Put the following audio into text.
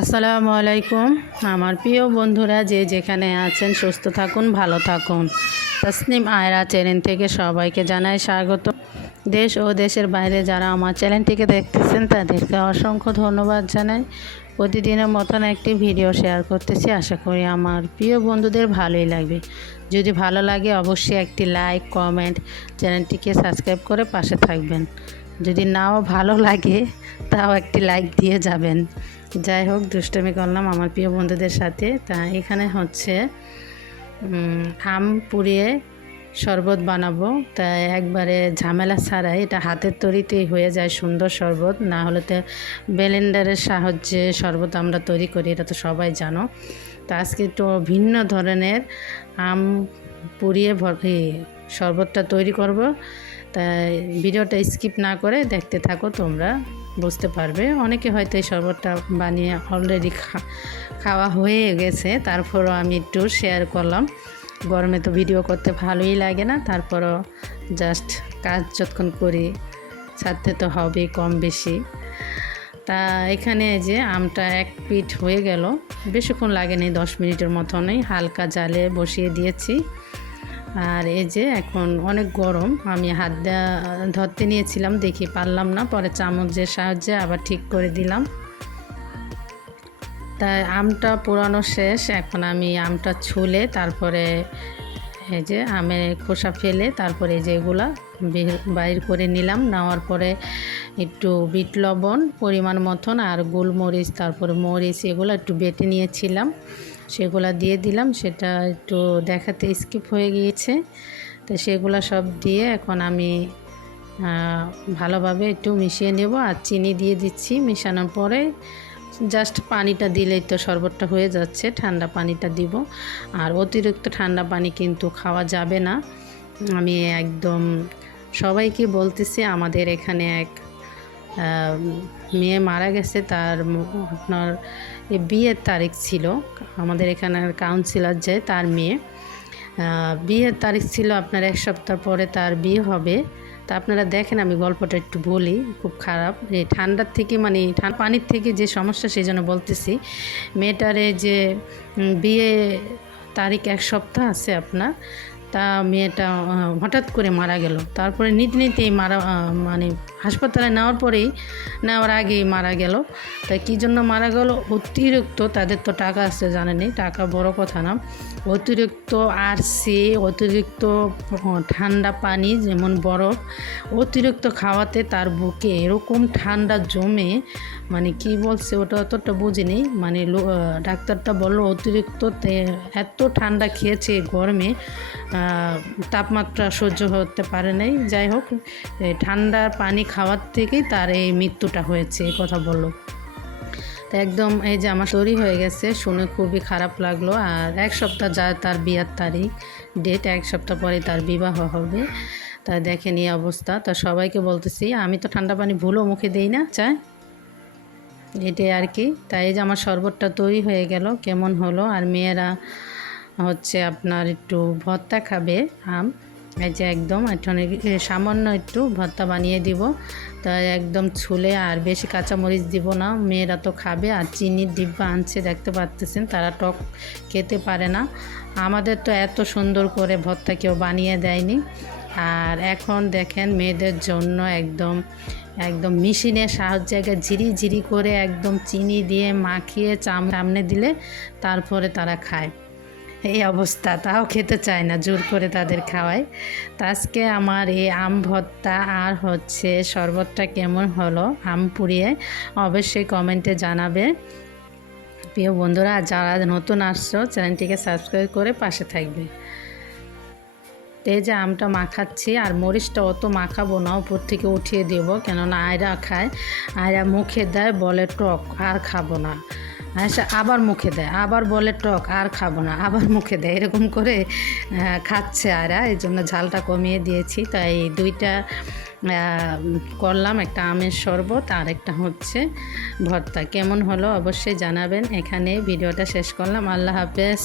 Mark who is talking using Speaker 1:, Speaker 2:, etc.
Speaker 1: আসসালামু আলাইকুম। আমার প্রিয় বন্ধুরা, যে যেখানে আছেন, সুস্থ থাকুন, ভালো থাকুন। তসনিম আয়রা চ্যানেল থেকে সবাইকে জানাই স্বাগত। দেশ ও দেশের বাইরে যারা আমার চ্যানেলটিকে দেখতেছেন, তাদেরকে অসংখ্য ধন্যবাদ জানাই। প্রতিদিনের মতন একটি ভিডিও শেয়ার করতেছি। আশা করি আমার প্রিয় বন্ধুদের ভালোই লাগবে। যদি ভালো লাগে, অবশ্যই একটি লাইক, কমেন্ট চ্যানেলটিকে সাবস্ক্রাইব করে পাশে থাকবেন। যদি নাও ভালো লাগে, তাও একটি লাইক দিয়ে যাবেন। যাই হোক, দুষ্টমি করলাম আমার প্রিয় বন্ধুদের সাথে। তা এখানে হচ্ছে আম পুড়িয়ে শরবত বানাবো। তা একবারে ঝামেলা ছাড়াই এটা হাতের তৈরিতেই হয়ে যায় সুন্দর শরবত। না হলে তো ব্লেন্ডারের সাহায্যে শরবত আমরা তৈরি করি, এটা তো সবাই জানো। তা আজকে একটু ভিন্ন ধরনের আম পুড়িয়ে ভর শরবতটা তৈরি করব। তাই ভিডিওটা স্কিপ না করে দেখতে থাকো তোমরা। বুঝতে পারবে। অনেকে হয়তো এই শরবতটা বানিয়ে অলরেডি খাওয়া হয়ে গেছে। তারপরও আমি একটু শেয়ার করলাম। গরমে তো ভিডিও করতে ভালোই লাগে না। তারপরও জাস্ট কাজ যতক্ষণ করি ছাড়তে তো হবে কম বেশি। তা এখানে যে আমটা এক পিঠ হয়ে গেল। বেশিক্ষণ লাগেনি, দশ মিনিটের মতনই। হালকা জালে বসিয়ে দিয়েছি। আর এই যে এখন অনেক গরম, আমি হাত ধরতে নিয়েছিলাম, দেখি পারলাম না, পরে চামচের সাহায্যে আবার ঠিক করে দিলাম। তাই আমটা পুরানো শেষ, এখন আমি আমটা ছুলে তারপরে এই যে আমের খোসা ফেলে তারপরে এই যে এগুলা বাইর করে নিলাম, নেওয়ার পরে একটু বিট লবণ পরিমাণ মতন আর গোলমরিচ, তারপরে মরিচ, এগুলো একটু বেটে নিয়েছিলাম। সেগুলা দিয়ে দিলাম, সেটা একটু দেখাতে স্কিপ হয়ে গিয়েছে। তো সেগুলো সব দিয়ে এখন আমি ভালোভাবে একটু মিশিয়ে নেব আর চিনি দিয়ে দিচ্ছি মেশানোর পরে। জাস্ট পানিটা দিলেই তো শরবতটা হয়ে যাচ্ছে, ঠান্ডা পানিটা দিব। আর অতিরিক্ত ঠান্ডা পানি কিন্তু খাওয়া যাবে না। আমি একদম সবাইকে বলতেছি, আমাদের এখানে এক মেয়ে মারা গেছে, তার আপনার বিয়ের তারিখ ছিল, আমাদের এখানের কাউন্সিলর যে, তার মেয়ে। বিয়ের তারিখ ছিল আপনার এক সপ্তাহ পরে তার বিয়ে হবে। তা আপনারা দেখেন, আমি গল্পটা একটু বলি, খুব খারাপ। এই ঠান্ডার থেকে মানে পানির থেকে যে সমস্যা, সেই জন্য বলতেছি। মেয়েটারে যে বিয়ে তারিখ এক সপ্তাহ আছে আপনার। তা মেয়েটা হঠাৎ করে মারা গেল। তারপরে নিতে নিতেই মারা মানে হাসপাতালে নেওয়ার পরেই নেওয়ার আগেই মারা গেল। তা কী জন্য মারা গেল? অতিরিক্ত তাদের তো টাকা আছে, জানেনি টাকা বড় কথা না। অতিরিক্ত আরসি, অতিরিক্ত ঠান্ডা পানি যেমন বরফ, অতিরিক্ত খাওয়াতে তার বুকে এরকম ঠান্ডা জমে মানে কি বলছে ওটা অতটা বুঝিনি। মানে ডাক্তারটা বলল, অতিরিক্ত এত ঠান্ডা খেয়েছে গরমে তাপমাত্রা সহ্য হতে পারে নাই। যাই হোক এই ঠান্ডা পানি খাওয়ার থেকেই তার এই মৃত্যুটা হয়েছে, এই কথা বলল। তো একদম এই যে আমার তৈরি হয়ে গেছে, শুনে খুবই খারাপ লাগল। আর এক সপ্তাহ যায় তার বিয়ার তারিখ ডেট এক সপ্তাহ পরে তার বিবাহ হবে। তা দেখেন এই অবস্থা। তা সবাইকে বলতেছি, আমি তো ঠান্ডা পানি ভুলও মুখে দেই না চাই এটাই আর কি। তাই যে আমার শরবতটা তৈরি হয়ে গেল, কেমন হলো? আর মেয়েরা হচ্ছে আপনার একটু ভর্তা খাবে আম। এই যে একদম এখন সামান্য একটু ভর্তা বানিয়ে দিব। তাই একদম ছুলে আর বেশি কাঁচামরিচ দিব না। মেয়েরা তো খাবে আর চিনির ডিব্বা আনছে, দেখতে পাচ্তেছেন তারা টক খেতে পারে না। আমাদের তো এত সুন্দর করে ভর্তা কেউ বানিয়ে দেয়নি। আর এখন দেখেন মেয়েদের জন্য একদম একদম মেশিনের সাহায্যে আগে ঝিরি ঝিরি করে একদম চিনি দিয়ে মাখিয়ে চাম সামনে দিলে তারপরে তারা খায়। এই অবস্থা, তাও খেতে চায় না, জোর করে তাদের খাওয়ায়। তা আজকে আমার এই আম ভর্তা আর হচ্ছে শরবতটা কেমন হলো, আম পুড়িয়ে অবশ্যই কমেন্টে জানাবে। প্রিয় বন্ধুরা, যারা নতুন আসছো, চ্যানেলটিকে সাবস্ক্রাইব করে পাশে থাকবে। এই যে আমটা মাখাচ্ছি, আর মরিচটা অত মাখাবো না, উপর থেকে উঠিয়ে দেবো, কেননা আয়রা খায়, আয়রা মুখে দেয়, বলে টক, আর খাব না। আয়সা আবার মুখে দেয়, আবার বলে টক, আর খাব না, আবার মুখে দেয়, এরকম করে খাচ্ছে আর, এই জন্য ঝালটা কমিয়ে দিয়েছি। তাই দুইটা করলাম, একটা আমের শরবত, আর একটা হচ্ছে ভর্তা। কেমন হলো অবশ্যই জানাবেন। এখানে ভিডিওটা শেষ করলাম। আল্লাহ হাফেজ।